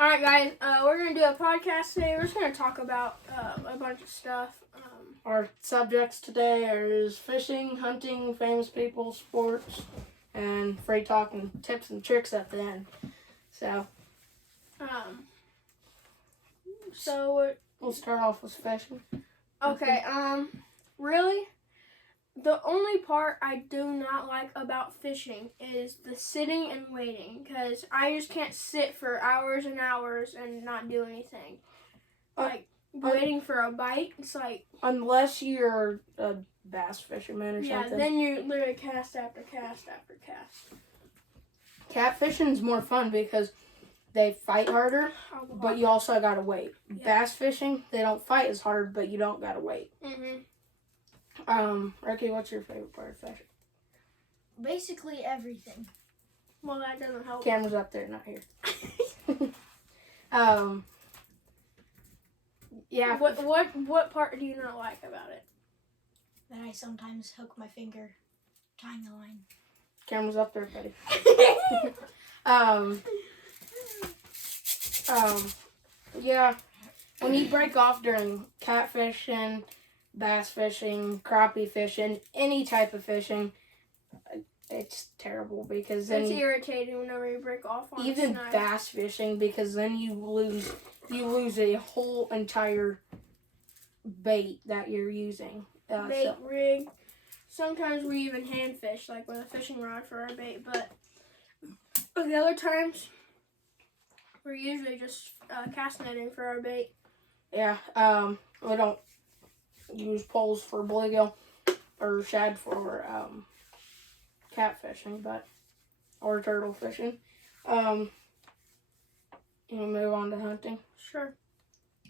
Alright guys, we're going to do a podcast today. We're just going to talk about a bunch of stuff. Our subjects today is fishing, hunting, famous people, sports, and free talk and tips and tricks at the end. So we'll start off with fishing. Okay, really? The only part I do not like about fishing is the sitting and waiting, because I just can't sit for hours and hours and not do anything. Waiting for a bite, it's like... Unless you're a bass fisherman or something. Yeah, then you literally cast after cast after cast. Catfishing's more fun because they fight harder, but you also gotta wait. Yeah. Bass fishing, they don't fight as hard, but you don't gotta wait. Ricky, what's your favorite part of fishing? Basically everything. Well, that doesn't help. Camera's up there, not here. Yeah. What part do you not like about it? That I sometimes hook my finger tying the line. Camera's up there, buddy. Yeah. When you break off during catfishing, bass fishing, crappie fishing, any type of fishing, it's terrible because then it's irritating whenever you break off on even bass fishing, because then you lose a whole entire bait that you're using. Rig. Sometimes we even hand fish, like with a fishing rod for our bait, but the other times we're usually just cast netting for our bait. Yeah. We don't use poles for bluegill or shad for catfishing, or turtle fishing. You want to move on to hunting? Sure.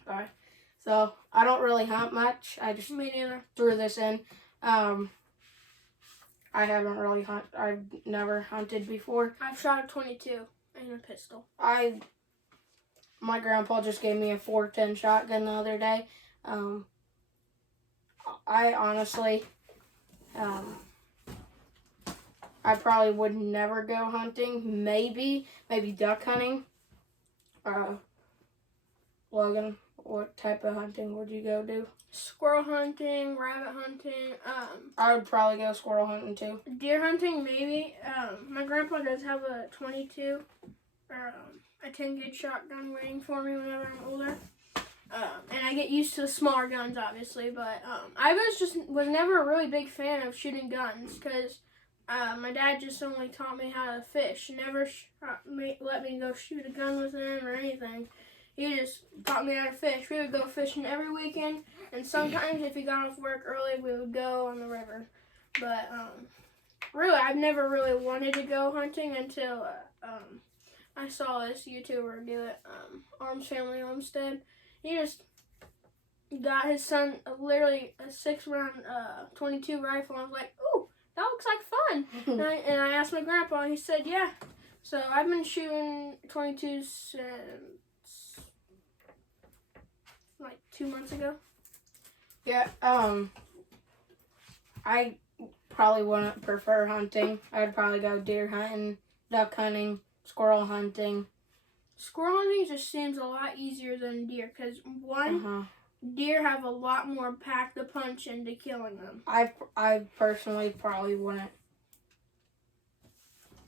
Alright. So I don't really hunt much. I just threw this in. I haven't really I've never hunted before. I've shot a .22 and a pistol. My grandpa just gave me a 410 shotgun the other day. I honestly, I probably would never go hunting. Maybe duck hunting. Logan, what type of hunting would you go do? Squirrel hunting, rabbit hunting. I would probably go squirrel hunting too. Deer hunting, maybe. My grandpa does have a .22 or a 10-gauge shotgun waiting for me whenever I'm older. And I get used to the smaller guns, obviously, but I was never a really big fan of shooting guns, because my dad just only taught me how to fish. Never let me go shoot a gun with him or anything. He just taught me how to fish. We would go fishing every weekend, and sometimes if he got off work early, we would go on the river. But really, I've never really wanted to go hunting until I saw this YouTuber do it, Arms Family Homestead. He just got his son literally a 6-round .22 rifle. I was like, ooh, that looks like fun. and I asked my grandpa, and he said, yeah. So I've been shooting .22s since like 2 months ago. Yeah, I probably wouldn't prefer hunting. I'd probably go deer hunting, duck hunting, squirrel hunting. Squirrel hunting just seems a lot easier than deer, because deer have a lot more pack the punch into killing them. I personally probably wouldn't.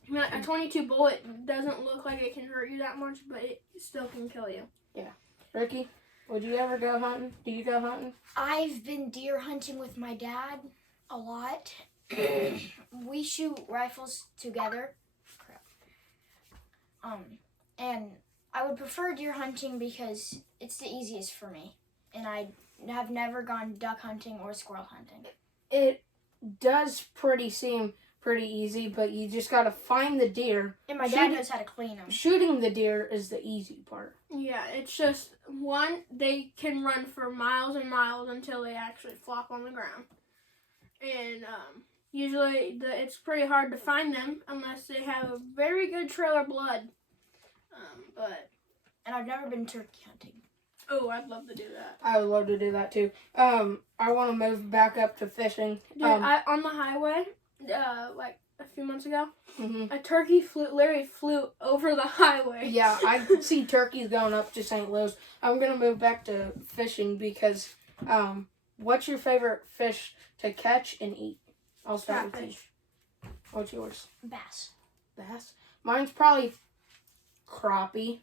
A .22 bullet doesn't look like it can hurt you that much, but it still can kill you. Yeah. Ricky, would you ever go hunting? Do you go hunting? I've been deer hunting with my dad a lot. We shoot rifles together. And I would prefer deer hunting because it's the easiest for me. And I have never gone duck hunting or squirrel hunting. It does seem pretty easy, but you just got to find the deer. And my dad knows how to clean them. Shooting the deer is the easy part. Yeah, it's just, they can run for miles and miles until they actually flop on the ground. And usually it's pretty hard to find them unless they have a very good trail of blood. And I've never been turkey hunting. Oh, I'd love to do that. I would love to do that too. I want to move back up to fishing. Dude, on the highway, a few months ago. Hmm. A turkey literally flew over the highway. Yeah, I see turkeys going up to St. Louis. I'm gonna move back to fishing because, what's your favorite fish to catch and eat? I'll start with you. Catfish. What's yours? Bass. Bass. Mine's probably crappie.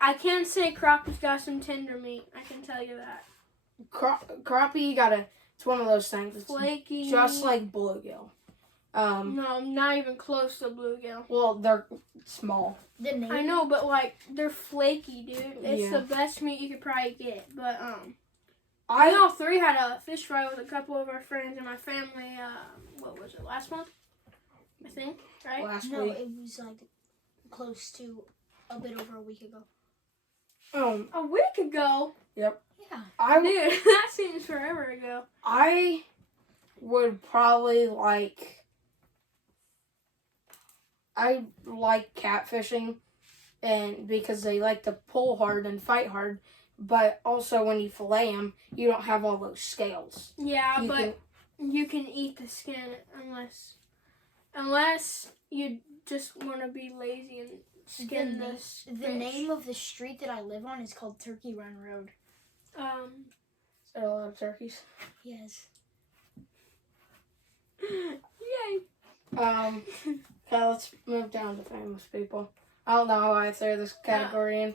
I can't say crappie's got some tender meat. I can tell you that. Crappie, you gotta. It's one of those things. It's Flaky. just like bluegill. No, not even close to bluegill. Well, they're small. The name. I know, but like they're flaky, dude. It's Yeah. the best meat you could probably get. But I we all three had a fish fry with a couple of our friends and my family. What was it? Last month, I think. Right? last No, week. it was like close to a bit over a week ago. A week ago. Yeah. Dude, that seems forever ago. I would probably I like catfishing, and because they like to pull hard and fight hard, but also when you fillet them, you don't have all those scales. Yeah, You but you can eat the skin unless you just want to be lazy and skin The this. The name of the street that I live on is called Turkey Run Road. Is there a lot of turkeys? Yes. Yay. Okay, let's move down to famous people. I don't know how I throw this category in.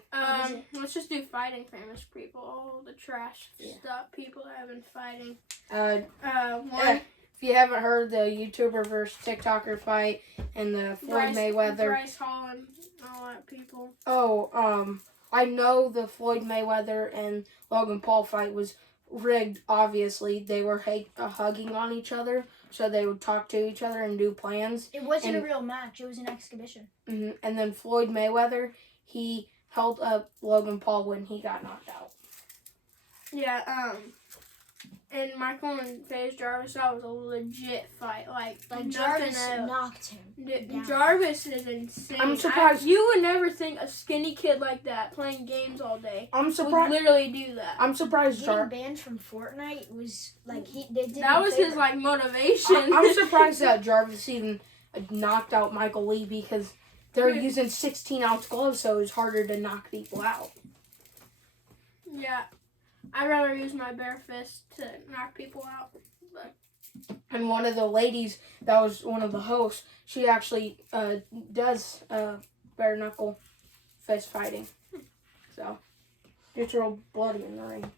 Let's just do fighting famous people. All the trash Yeah. stuff people that have been fighting. One. If you haven't heard the YouTuber versus TikToker fight and the Floyd Mayweather. Bryce Hall and all that people. I know the Floyd Mayweather and Logan Paul fight was rigged, obviously. They were hugging on each other, so they would talk to each other and do plans. It wasn't And- a real match. It was an exhibition. And then Floyd Mayweather, he held up Logan Paul when he got knocked out. Yeah, and Michael and FaZe Jarvis, that was a legit fight. Like nothing Jarvis else. knocked him. down. Jarvis is insane. I'm surprised- You would never think a skinny kid like that playing games all day I'm would surprised. literally do that. I'm surprised. Getting banned from Fortnite was like they did. That was his like motivation. I'm surprised that Jarvis even knocked out Michael Lee because they're using 16-ounce gloves, so it's harder to knock people out. Yeah, I'd rather use my bare fist to knock people out. But And one of the ladies that was one of the hosts, she actually does bare knuckle fist fighting. So gets real bloody in the ring.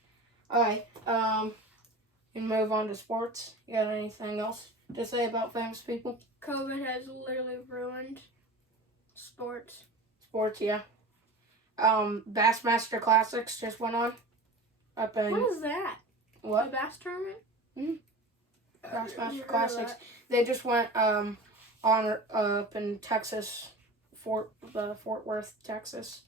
Alright, and move on to sports. You got anything else to say about famous people? COVID has literally ruined sports. Sports, yeah. Bassmaster Classics just went on. Up in What is that? what? A bass tournament? Mhm. I've never Bassmaster heard of Classics. that. They just went on up in Texas, Fort Worth, Texas.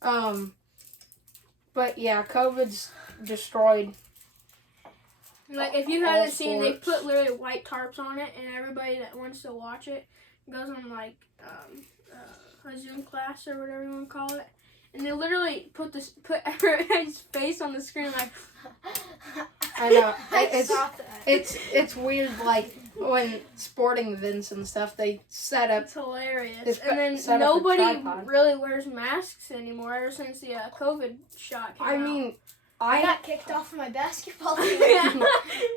But yeah, COVID's destroyed. Like, if you all haven't seen, they sports. put literally white tarps on it, and everybody that wants to watch it goes on, like, a Zoom class or whatever you want to call it. And they literally put everybody's face on the screen, like, I know. I saw that. It's weird, like when sporting events and stuff, they set up. it's hilarious. It's And then set up a nobody tripod. really wears masks anymore ever since the COVID shot came I out. mean, I I got kicked off of my basketball team.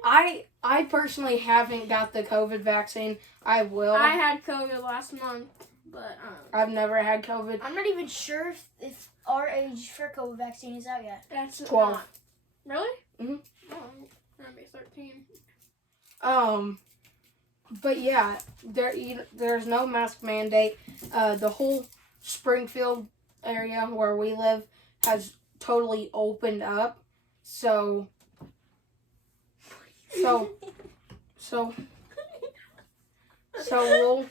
I personally haven't got the COVID vaccine. I will. I had COVID last month, but I've never had COVID. I'm not even sure if our age for COVID vaccine is out yet. that's 12. not. Really? Mhm. Oh, I'm gonna be 13. But yeah, there's no mask mandate. The whole Springfield area where we live has totally opened up. So we'll.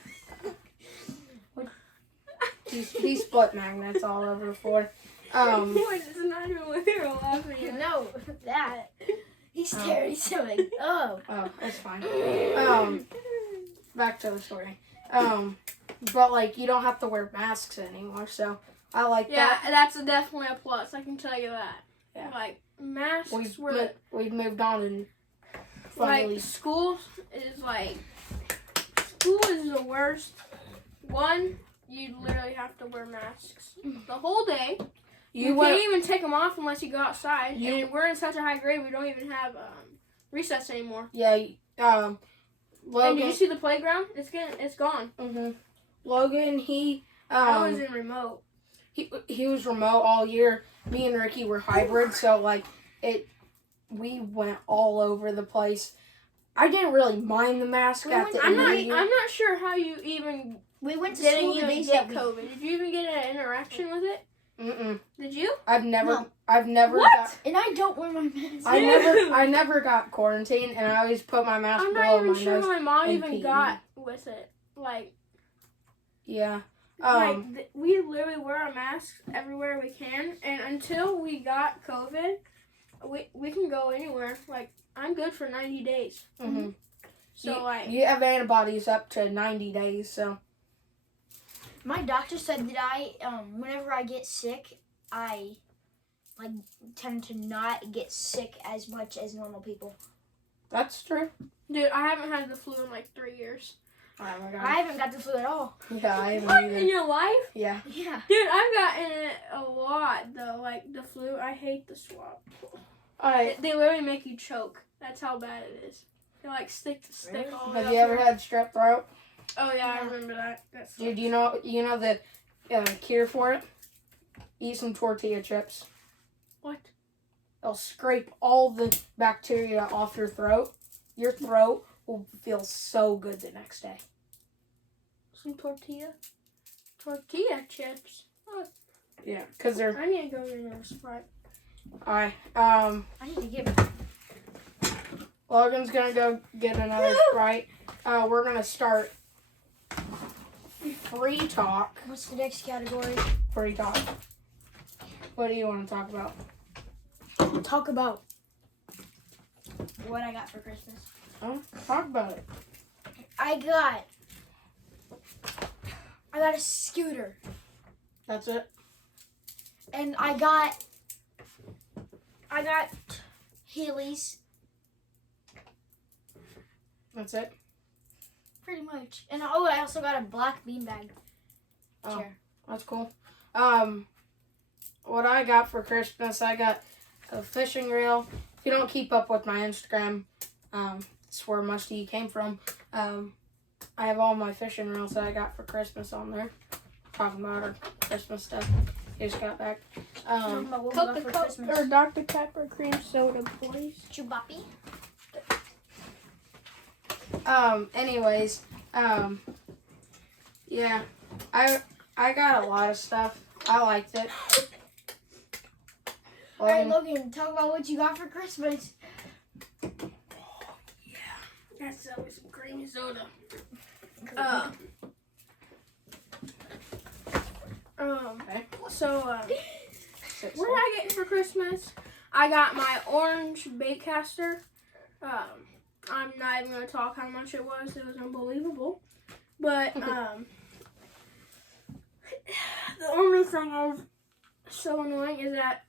He's split magnets all over the floor. Wait, it's not even what they were laughing. No, that. He's Oh. scared. He's like, oh. Oh, that's fine. Back to the story. But like you don't have to wear masks anymore, so I like Yeah, that. that's definitely a plus. I can tell you that. Yeah. Like masks We've moved on and finally. like school is like school is the worst. One, you literally have to wear masks the whole day. You can't even take them off unless you go outside. And we're in such a high grade, we don't even have recess anymore. Yeah. And Logan. did you see the playground? It's gone. Mhm. Logan, he I was in remote. he was remote all year. Me and Ricky were hybrid, so like we went all over the place. I didn't really mind the mask at the end of the year. I'm not sure how you even We went to didn't school the even days get that COVID. Did you even get an interaction with it? Mm-mm. Did you? I've never What? and I don't wear my mask. I never got quarantined, and I always put my mask I'm below not even my sure nose. my mom and even PE. got with it. Like, Yeah. we literally wear our masks everywhere we can, and until we got COVID, we can go anywhere. Like, I'm good for 90 days. Mm-hmm. So you have antibodies up to 90 days, so. My doctor said that I, whenever I get sick, I, like, tend to not get sick as much as normal people. That's true. dude, I haven't had the flu in like 3 years. Oh my god. I haven't got the flu at all. Yeah, I haven't What, either. in your life? Yeah. Yeah. Dude, I've gotten it a lot though. Like the flu, I hate the swab. Alright. They literally make you choke. That's how bad it is. They like stick Really? all the way Have up you ever your- had strep throat? Oh yeah, I Yeah. remember that. That's Dude, you know the cure for it? Eat some tortilla chips. what? They'll scrape all the bacteria off your throat. Your throat will feel so good the next day. Some tortilla chips. Oh, Yeah, because they're... I need to go get another Sprite. Alright, I need to get Logan's gonna go get another Sprite. We're gonna start free talk. What's the next category? Free talk. What do you want to talk about? Talk about what I got for Christmas. Oh, talk about it. I got a scooter, That's it. and I got Heelys, That's it. pretty much. And I also got a black beanbag Oh. chair. That's cool. What I got for Christmas, I got a fishing reel. If you don't keep up with my Instagram, that's where Musty came from. I have all my fishing reels that I got for Christmas on there. Talking about our Christmas stuff. He just got back. Talking about what we got for Christmas. or Dr. Pepper cream soda, please. Chubapi. Anyways, yeah, I got a lot of stuff. I liked it. All right, Logan, talk about what you got for Christmas. That's always some creamy soda. So, what did I get for Christmas? I got my orange baitcaster. I'm not even gonna talk how much it was. It was unbelievable. But the only thing was so annoying is that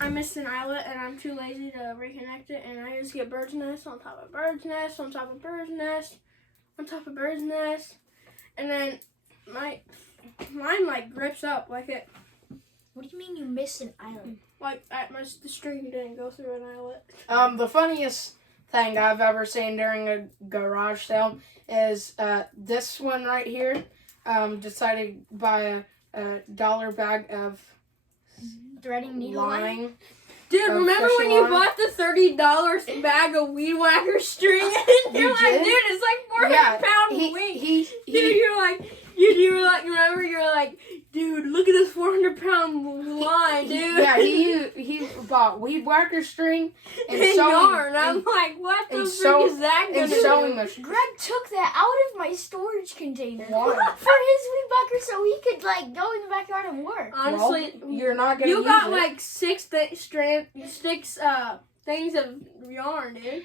I missed an eyelet and I'm too lazy to reconnect it, and I just get bird's nest on top of bird's nest on top of bird's nest on top of bird's nest, and then mine like grips up like it. What do you mean you missed an island? Like the string didn't go through an eyelet. The funniest thing I've ever seen during a garage sale is this one right here. Decided to buy a dollar bag of Threading needle line? line. Dude, remember when you bought the $30 bag of weed whacker string? You're like, did? dude, it's like 400-pound weed. Dude, you were like, remember, you were like, dude, look at this 400-pound line, dude. Yeah, he bought weed whacker string and And sewing yarn. I'm and, like, what the and frick sew- is that and gonna sewing do? machine. Greg took that out of my storage container Why? for his weed bucker so he could like go in the backyard and work. Honestly, Well, you're not gonna you use got it. like six things of yarn, dude.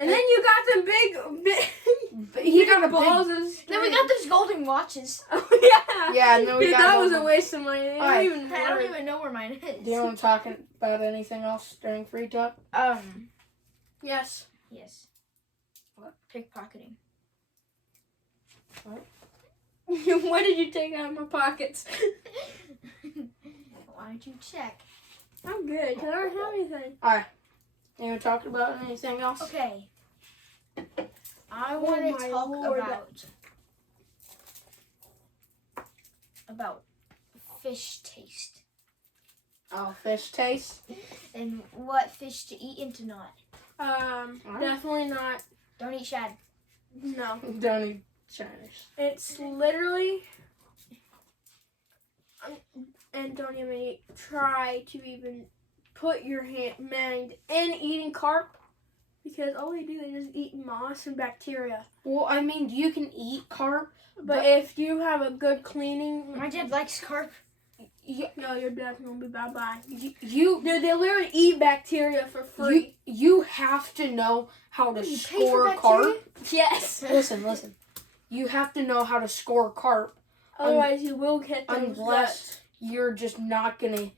And then you got the big He got a balls big, of string. Then we got those golden watches. Oh yeah. Yeah, and then we Dude, got that those was a ones. waste of money. They Alright. don't even I don't work. even know where mine is. Do you want to talk about anything else during free talk? Yes. Yes. What? Pickpocketing. What did you take out of my pockets? Why don't you check? I'm good, 'cause I don't have anything. You want to talk about anything else? Okay. I Oh want my to talk Lord. about fish taste Oh, fish taste. and what fish to eat and to not. Definitely not. Don't eat shad. No. Don't eat Chinese. It's literally, and don't even try to even put your mind in eating carp, because all they do is just eat moss and bacteria. Well, I mean, you can eat carp. But if you have a good cleaning, My dad likes carp. no, your dad's gonna be bye-bye. You Dude, they literally eat bacteria for free. you have to know how to You pay for score bacteria? carp. Yes. Listen. You have to know how to score carp. Otherwise, you will get those Unless you're just not gonna.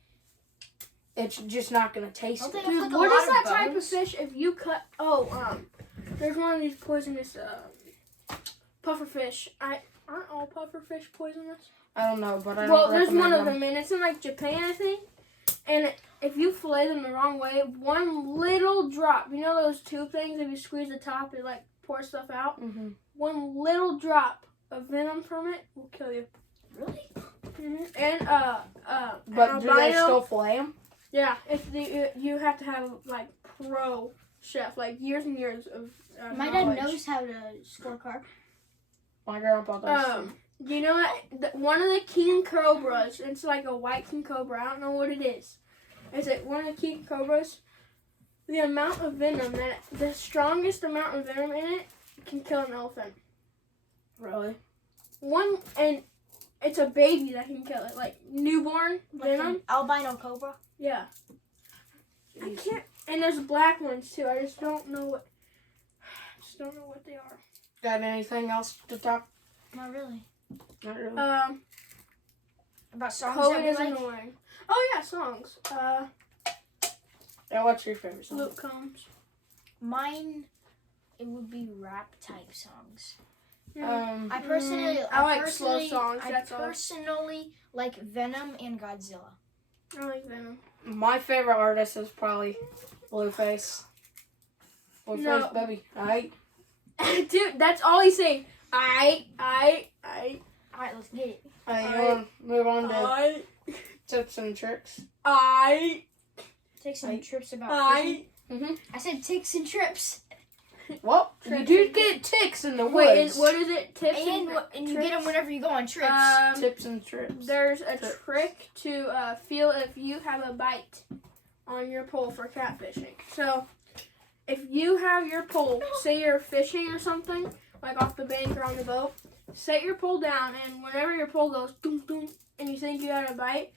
It's just not gonna taste Don't good. they have, Dude, like, a what lot is that of type of bones? fish? If you cut, there's one of these poisonous puffer fish. Aren't all puffer fish poisonous? I don't know, but I don't Well, there's one recommend of them. them, and it's in like Japan, I think. And if you fillet them the wrong way, one little drop, you know those tube things? If you squeeze the top, it like pours stuff out. Mm-hmm. One little drop of venom from it will kill you. Really? And But do they albino- still fillet them? Yeah, you have to have like pro chef, like years and years of My dad knowledge. knows how to score carp. My grandpa does. You know what? One of the king cobras. It's like a white king cobra. I don't know what it is. Is it one of the king cobras? The amount of venom the strongest amount of venom in it can kill an elephant. Really? And it's a baby that can kill it, like newborn Like venom. an albino cobra. Yeah. I Jeez. can't. And there's black ones too. I just don't know what. They are. Got anything else to talk? Not really. Not really. About songs Cohen that we is like. annoying. Oh yeah, songs. Yeah, what's your favorite song? Luke Combs. Mine, it would be rap type songs. Um, I like slow songs. I That's all. personally like Venom and Godzilla. I like Venom. my favorite artist is probably Blueface. Blueface, No. baby. Alright. Dude, that's all he's saying. I. All right, let's get it. You want to move on to I. tips and tricks? Take some trips about I. fishing. I said ticks and trips. Well, you Tricks do and- get ticks in the Wait, woods. what is it? Tips And you get them whenever you go on trips. Tips and trips. There's a Trips. trick to feel if you have a bite on your pole for catfishing. So, if you have your pole, say you're fishing or something, like off the bank or on the boat, set your pole down, and whenever your pole goes doom doom, and you think you had a bite,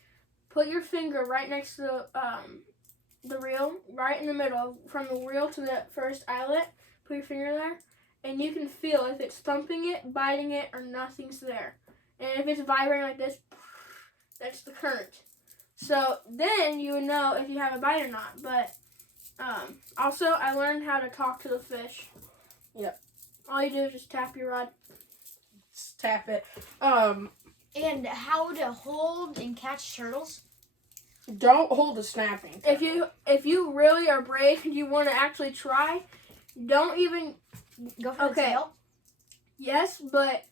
put your finger right next to the reel, right in the middle, from the reel to the first eyelet. Put your finger there, and you can feel if it's thumping it, biting it, or nothing's there. And if it's vibrating like this, that's the current. So then you would know if you have a bite or not. But also, I learned how to talk to the fish. Yep. All you do is just tap your rod. Just tap it. And how to hold and catch turtles. Don't hold a snapping. If you really are brave and you want to actually try, don't even. Go for Okay. the tail. Yes, but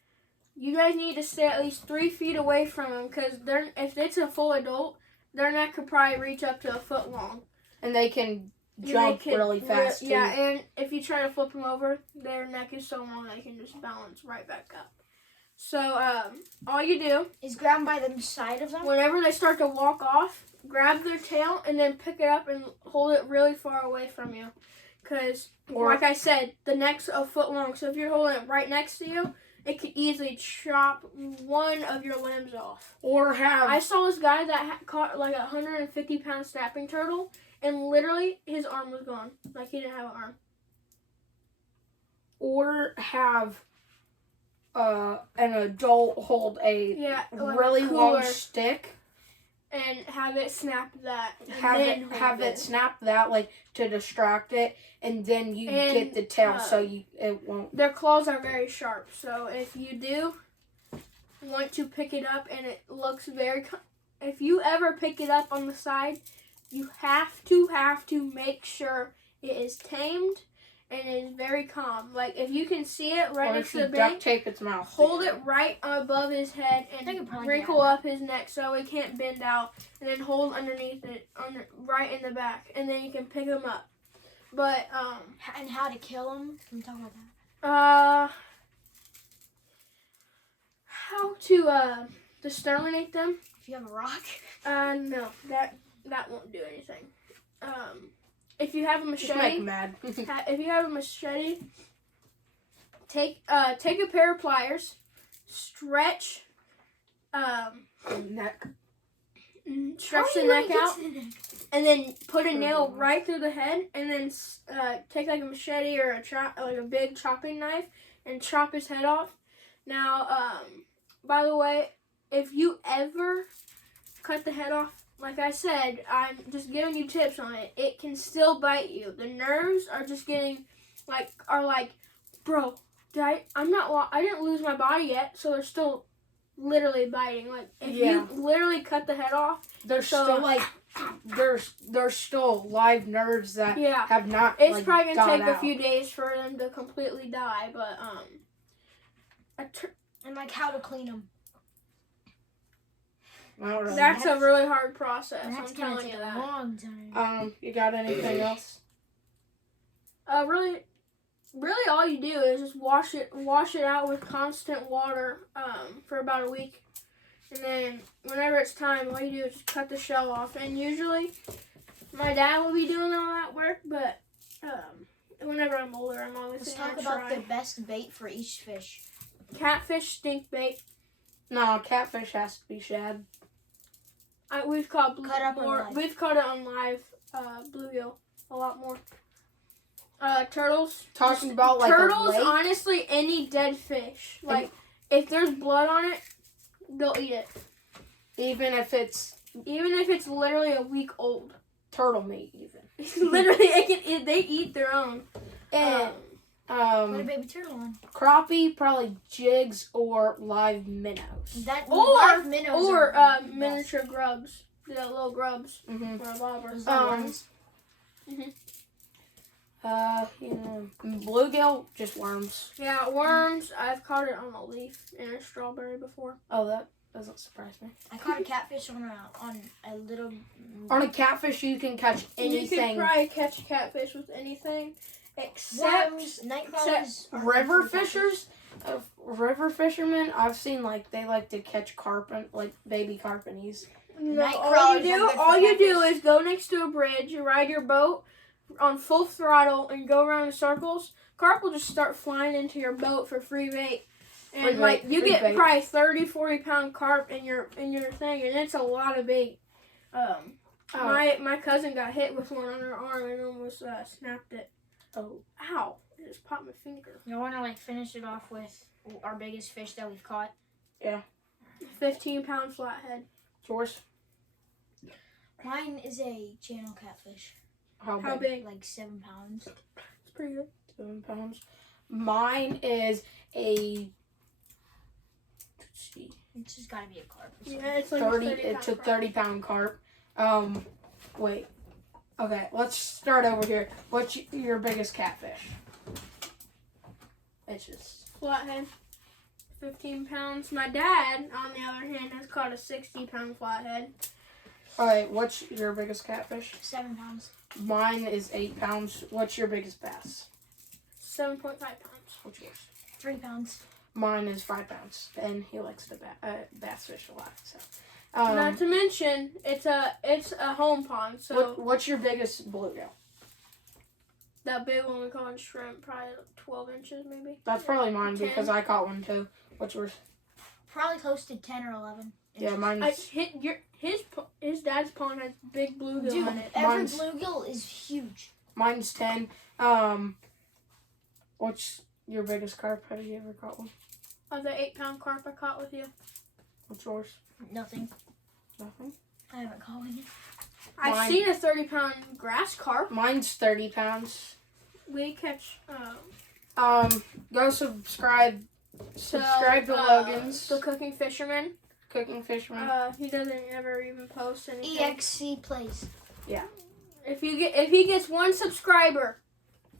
you guys need to stay at least 3 feet away from them, because if it's a full adult, their neck could probably reach up to a foot long. And they can And jump they can really fast too. Yeah, and if you try to flip them over, their neck is so long they can just balance right back up. So all you do, Is grab 'em by the side of them. whenever they start to walk off, grab their tail and then pick it up and hold it really far away from you. Because, like I said, the neck's a foot long. So if you're holding it right next to you, it could easily chop one of your limbs off. Or have I saw this guy that caught like a 150-pound snapping turtle, and literally his arm was gone. Like he didn't have an arm. an adult hold a Yeah, like really a long cooler. stick and have it snap that. And Have then it hold it snap that like to distract it, and then you And, get the tail so it won't. Their claws are very sharp, so if you do want to pick it up and it looks if you ever pick it up on the side, you have to make sure it is tamed and it is very calm. Like if you can see it right Or next if to you the duct bank, tape its mouth. hold it right above his head I could and probably wrinkle do that. up his neck so it can't bend out, and then hold underneath it right in the back, and then you can pick him up. But And how to kill them? Can we talk about that? how to exterminate them? If you have a rock. No, that won't do anything. If you have a Just make machete, 'em mad. if you have a machete, take a pair of pliers, stretch Neck. stretch the neck out, and then put a nail right through the head, and then take like a machete or like a big chopping knife and chop his head off. Now, by the way, if you ever cut the head off, like I said, I'm just giving you tips on it. It can still bite you. The nerves are just getting bro, I didn't lose my body yet, so they're still literally biting. Like if you literally cut the head off, There's still like there's still live nerves that have not. it's probably gonna take out. a few days for them to completely die. But And like how to clean them. All right. that's a really hard process. That's I'm gonna telling take you a that. long time. You got anything else? Really, all you do is just wash it out with constant water for about a week, and then whenever it's time, all you do is just cut the shell off. And usually, my dad will be doing all that work, but whenever I'm older, I'm always Let's gonna talk about try. the best bait for each fish. Catfish stink bait. No, catfish has to be shad. We've caught Cut up on more. live. We've caught it on live bluegill a lot more. Turtles. Talking about like Turtles, a lake. honestly, any dead fish. Like, if there's blood on it, they'll eat it. Even if it's literally a week old. turtle meat, even. Literally, they eat their own. And Put a baby turtle on. crappie, probably jigs or live minnows. That Or live minnows are the best. miniature grubs. The little grubs. Mm-hmm. Or bobbers. Those are worms. Bluegill, just worms. Yeah, worms. I've caught it on a leaf in a strawberry before. Oh, that doesn't surprise me. I caught a catfish on a little. On a catfish, you can catch You anything. could probably catch a catfish with anything, except Worms, night crawlers, are River good for catfish. fishers, river fishermen, I've seen like they like to catch carpent, like baby carpenies. no. Night All crawlers you are do, good for all you do catfish. is go next to a bridge, you ride your boat on full throttle, and go around in circles. Carp will just start flying into your boat for free bait. And Free like bait, you free get bait. probably 30-40 pound carp in your thing, and it's a lot of bait. My cousin got hit with one on her arm and almost snapped it. Oh, Ow! It just popped my finger. You want to finish it off with our biggest fish that we've caught? 15-pound flathead. yours? Mine is a channel catfish, How big? like 7 pounds. It's pretty good. 7 pounds. Mine is a. Let's see. It's just gotta be a carp. or something. Yeah, it's like 30. a It's a 30 30-pound carp. Wait. Okay, let's start over here. What's your biggest catfish? It's just. flathead. 15 pounds. My dad, on the other hand, has caught a 60-pound flathead. All right, what's your biggest catfish? 7 pounds. Mine is 8 pounds. What's your biggest bass? 7.5 pounds. What's yours? 3 pounds. Mine is 5 pounds, and he likes to bass fish a lot. So, Not to mention, it's a home pond, so what's your biggest bluegill? that big one we call it shrimp, probably 12 inches maybe. That's probably mine 10. because I caught one too. What's yours? Probably close to 10 or 11. Yeah, mine's. His dad's pond has big bluegill Dude, in it. every Mine's- bluegill is huge. Mine's 10. What's your biggest carp? Have you ever caught one? The 8-pound carp I caught with you. What's yours? Nothing. Nothing. I haven't I've seen a 30-pound grass carp. Mine's 30 pounds. We catch. Go subscribe. Subscribe to Logan's The Cooking Fisherman. Cooking Fisherman. He doesn't ever even post anything. EXC plays. If he gets 1 subscriber,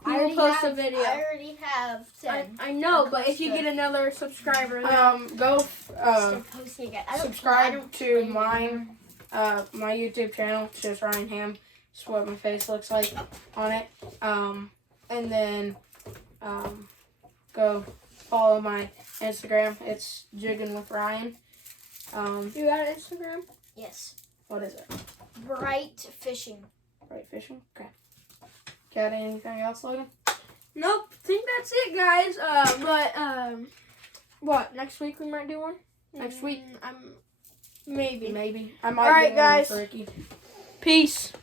he will post a video. I already have 10. I know, I'm but if you close to get another subscriber, then Go Still posting again. I don't- I subscribe don't to play mine. My YouTube channel. It's just Ryan Ham. It's what my face looks like on it. And then go follow my Instagram. It's Jigging with Ryan. you got an Instagram. Yes. What is it? Bright fishing. Right fishing. Okay. Got anything else, Logan? Nope. Think that's it, guys. What next week we might do one. Next week? Maybe. Maybe. I might. All right, do one with guys. Ricky. Peace.